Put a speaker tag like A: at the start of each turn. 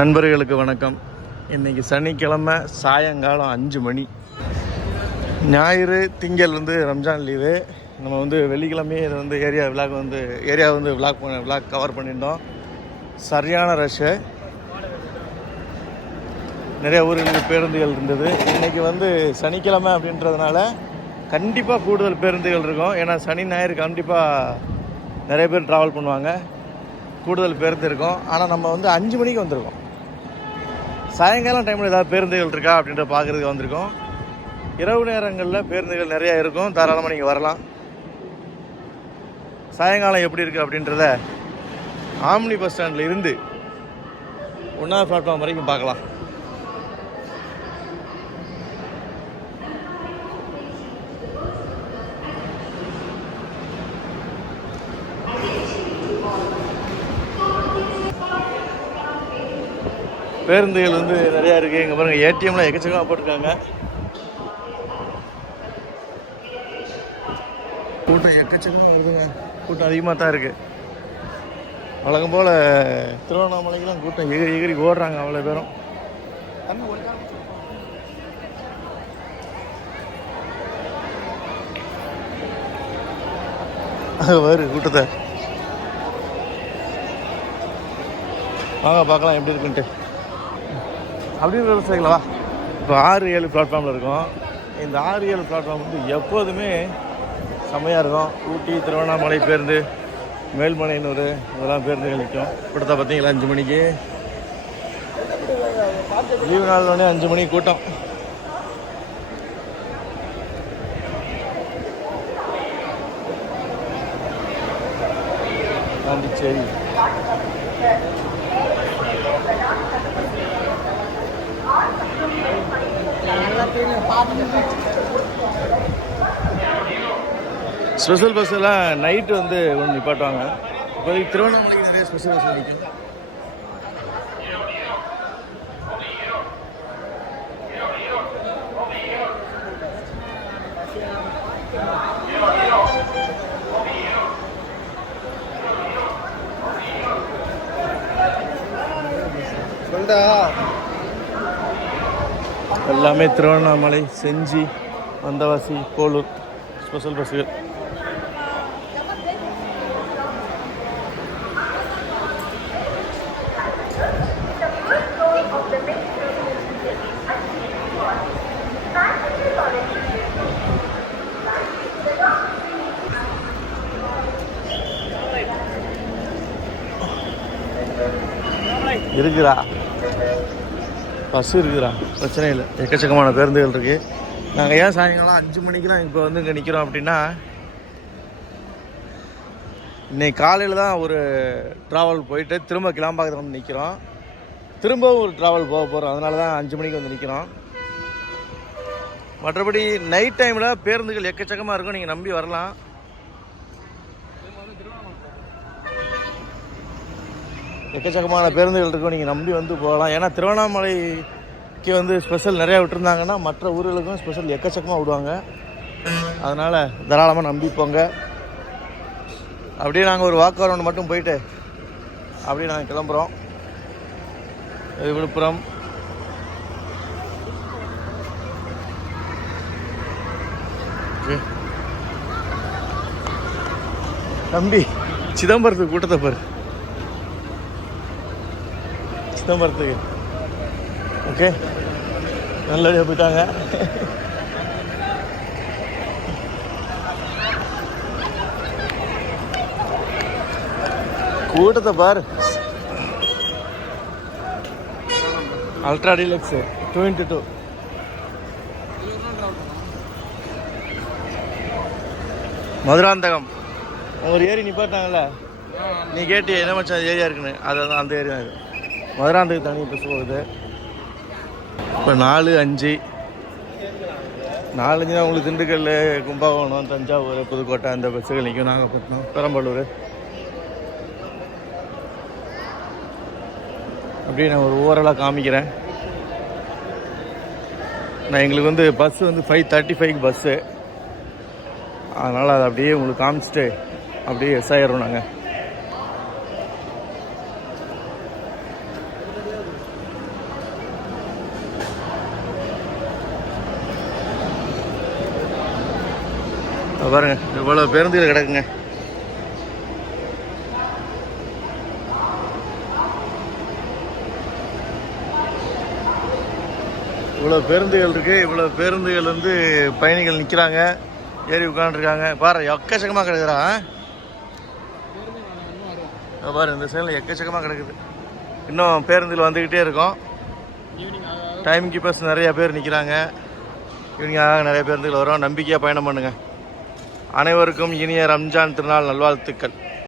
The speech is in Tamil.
A: நண்பர்களுக்கு வணக்கம். இன்னைக்கு சனிக்கிழமை சாயங்காலம் அஞ்சு மணி. ஞாயிறு திங்கள் வந்து ரம்ஜான் லீவு. நம்ம வந்து வெள்ளிக்கிழமையே இதை வந்து ஏரியா விளாக் வந்து ஏரியா வந்து விளாக் பண்ண விளாக் கவர் பண்ணியிருந்தோம். சரியான ரஷ்ஷு நிறைய ஊர்களுக்கு பேருந்துகள் இருந்தது. இன்றைக்கி வந்து சனிக்கிழமை அப்படின்றதுனால கண்டிப்பாக கூடுதல் பேருந்துகள் இருக்கும். ஏன்னா சனி ஞாயிறு கண்டிப்பாக நிறைய பேர் ட்ராவல் பண்ணுவாங்க. கூடுதல் பேருந்து இருக்கும். ஆனால் நம்ம வந்து அஞ்சு மணிக்கு வந்திருக்கோம். சாயங்காலம் டைமில் ஏதாவது பேருந்துகள் இருக்கா அப்படின்ற பார்க்குறதுக்கு வந்திருக்கோம். இரவு நேரங்களில் பேருந்துகள் நிறையா இருக்கும். தாராளமாக நீங்கள் வரலாம். சாயங்காலம் எப்படி இருக்குது அப்படின்றத ஆம்னி பஸ் ஸ்டாண்டில் இருந்து ஒன்றாவது பிளாட்ஃபார்ம் வரைக்கும் பார்க்கலாம். பேருந்துகள் வந்து நிறையா இருக்குது இங்கே பாருங்கள் ஏடிஎம்லாம் எக்கச்சக்கமாக போட்டிருக்காங்க. கூட்டம் எக்கச்சக்கமாக வருதுங்க. கூட்டம் அதிகமாக தான் இருக்குது வழக்கம் போல் திருவண்ணாமலைக்கெல்லாம் கூட்டம் எகிரி எகிரி ஓடுறாங்க அவ்வளோ பேரும். வரு கூட்டத்தை. வாங்க பார்க்கலாம் எப்படி இருக்குன்ட்டு. அப்படின்னு விவசாயிகளா வா. இப்போ ஆறு ஏழு பிளாட்ஃபார்மில் இருக்கும். இந்த ஆறு ஏழு பிளாட்ஃபார்ம் வந்து எப்போதுமே செம்மையாக இருக்கும். ஊட்டி திருவண்ணாமலை பேருந்து மேல்மலையனூர் இதெல்லாம் பேருந்துகள் நிற்கும். கொடுத்தா பார்த்தீங்களா அஞ்சு மணிக்கு? லீவு நாள் அஞ்சு மணிக்கு கூட்டம். பாண்டிச்சேரி ஸ்பெஷல் பஸ் எல்லாம் நைட்டு வந்து ஒன்று நிப்பாட்டுவாங்க. இப்போதைக்கு திருவண்ணாமலைக்கு நிறைய ஸ்பெஷல் பஸ் நிற்கும்
B: சொல்டா
A: எல்லாமே திருவண்ணாமலை செஞ்சி வந்தவாசி போலூர் ஸ்பெஷல் பஸ்ஸுகள் இருக்குதா பஸ் இருக்குதுடா. பிரச்சனை இல்லை. எக்கச்சக்கமான பேருந்துகள் இருக்குது நாங்கள் ஏன் சாயங்காலம் அஞ்சு மணிக்கெலாம் இப்போ வந்து இங்கே நிற்கிறோம் அப்படின்னா இன்னைக்கு காலையில் தான் ஒரு ட்ராவல் போயிட்டு திரும்ப கிளாம்பாக்கத்தில் வந்து நிற்கிறோம் திரும்பவும் ஒரு ட்ராவல் போக போகிறோம் அதனால தான் அஞ்சு மணிக்கு வந்து நிற்கிறோம் மற்றபடி நைட் டைமில் பேருந்துகள் எக்கச்சக்கமாக இருக்கும். நீங்கள் நம்பி வரலாம். எக்கச்சக்கமான பேருந்துகள் இருக்கும். நீங்கள் நம்பி வந்து போகலாம். ஏன்னா திருவண்ணாமலைக்கு வந்து ஸ்பெஷல் நிறையா விட்டுருந்தாங்கன்னா மற்ற ஊர்களுக்கும் ஸ்பெஷல் எக்கச்சக்கமாக விடுவாங்க. அதனால் தாராளமாக நம்பி போங்க. அப்படியே நாங்கள் ஒரு வாக்கு அரௌண்ட் மட்டும் போயிட்டு அப்படியே நாங்கள் கிளம்புறோம். விழுப்புரம். தம்பி சிதம்பரத்துக்கு கூட்டத்தை பாரு. சிதம்பரத்துக்கு ஓகே நல்லபடியாக போயிட்டாங்க. கூட்டத்தை பாரு. Ultra deluxe twenty two Madurantakam. ஒரு ஏரி நிப்பாட்டாங்கல்ல நீ கேட்டி என்ன மச்சான் ஏரியா இருக்குன்னு? அது அந்த ஏரியா இருக்கு மதுராந்தகம் தனி பஸ் போகுது. இப்போ நாலு அஞ்சு. நாலஞ்சு தான் உங்களுக்கு திண்டுக்கல் கும்பகோணம் தஞ்சாவூர் புதுக்கோட்டை அந்த பஸ்ஸுகள் நிற்கும் நாகப்பட்டினம் பெரம்பலூர். அப்படியே நான் ஒரு ஓவராலாக காமிக்கிறேன். நான் எங்களுக்கு வந்து பஸ் வந்து ஃபைவ் தேர்ட்டி ஃபைவ் பஸ்ஸு அதனால் அதை அப்படியே உங்களுக்கு காமிச்சிட்டு அப்படியே எஸ் ஆயிடுறோம் நாங்கள் பாருங்கள் பாருங்க இவ்வளோ பேருந்துகள் கிடக்குங்க. இவ்வளோ பேருந்துகள் இருக்குது இவ்வளோ பேருந்துகள் வந்து பயணிகள் நிற்கிறாங்க ஏறி உட்காந்துருக்காங்க பாரு எக்கச்சக்கமாக கிடக்குறான் பாரு இந்த சைடில் எக்கச்சக்கமாக கிடக்குது. இன்னும் பேருந்தில் வந்துக்கிட்டே இருக்கும். டைம் கீப்பர்ஸ் நிறைய பேர் நிற்கிறாங்க இவங்க நிறைய பேருந்துகள் வரும். நம்பிக்கையாக பயணம் பண்ணுங்கள் அனைவருக்கும் இனிய ரம்ஜான் திருநாள் நல்வாழ்த்துக்கள்.